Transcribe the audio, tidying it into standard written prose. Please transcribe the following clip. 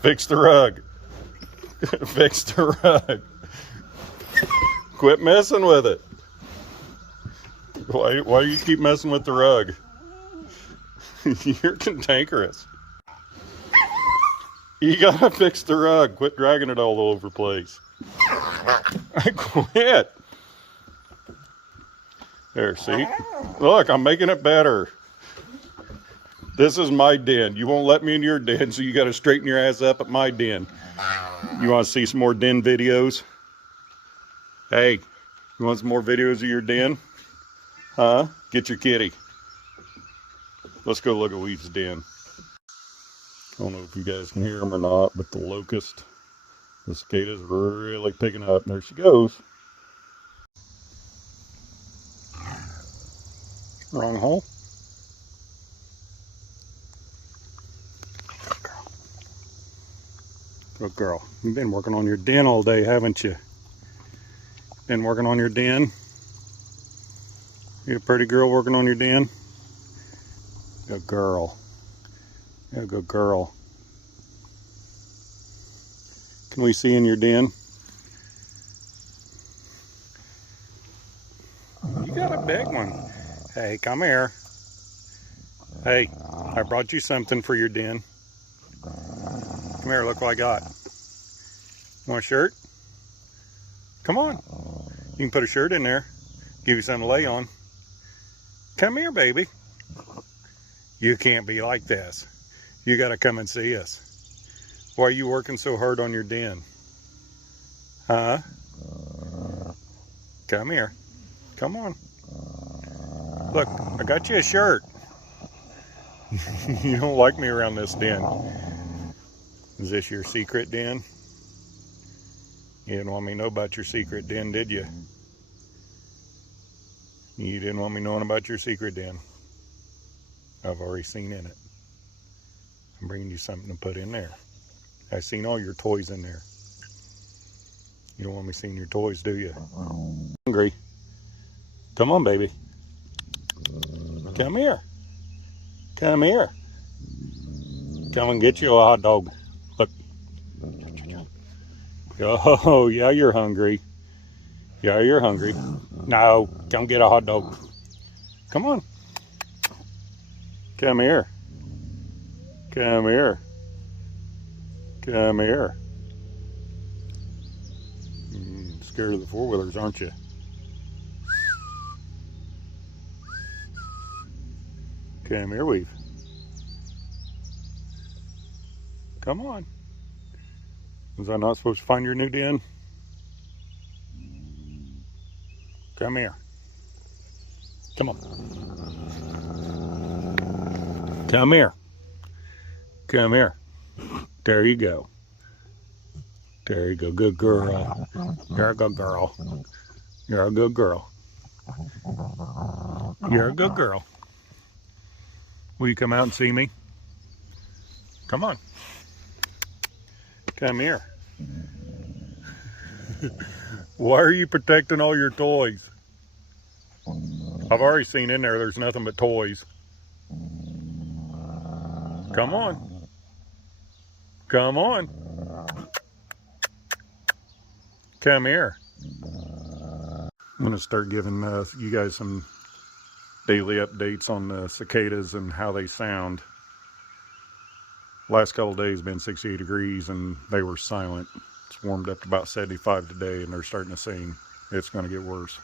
Fix the rug. Fix the rug. Quit messing with it. Why do you keep messing with the rug? You're cantankerous. You gotta fix the rug. Quit dragging it all over the place. I quit. There, see? Look, I'm making it better. This is my den. You won't let me in your den, so you gotta straighten your ass up at my den. You wanna see some more den videos? Hey, you want some more videos of your den? Huh? Get your kitty. Let's go look at Weed's den. I don't know if you guys can hear them or not, but the locust, the cicada's really picking up. There she goes. Wrong hole. Good girl. You've been working on your den all day, haven't you? Been working on your den? You a pretty girl working on your den? Good girl. Yeah, good girl. Can we see in your den? You got a big one. Hey, come here. Hey, I brought you something for your den. Come here, look what I got. Want a shirt? Come on. You can put a shirt in there. Give you something to lay on. Come here, baby. You can't be like this. You gotta come and see us. Why are you working so hard on your den? Huh? Come here. Come on. Look, I got you a shirt. You don't like me around this den. Is this your secret den? You didn't want me to know about your secret den, did you? You didn't want me knowing about your secret den. I've already seen in it. I'm bringing you something to put in there. I've seen all your toys in there. You don't want me seeing your toys, do you? Hungry? Come on, baby. Come here. Come here. Come and get you a hot dog. Look. Oh, yeah, you're hungry. Yeah, you're hungry. No, come get a hot dog. Come on. Come here. Come here. Come here. Scared of the four-wheelers, aren't you? Come here, Weave. Come on. Was I not supposed to find your new den? Come here. Come on. Come here. Come here. There you go. There you go. Good girl. You're a good girl. You're a good girl. You're a good girl. Will you come out and see me? Come on. Come here. Why are you protecting all your toys? I've already seen in there, there's nothing but toys. Come on. Come on. Come here. I'm going to start giving you guys some daily updates on the cicadas and how they sound. Last couple of days been 68 degrees and they were silent. It's warmed up to about 75 today and they're starting to sing. It's going to get worse.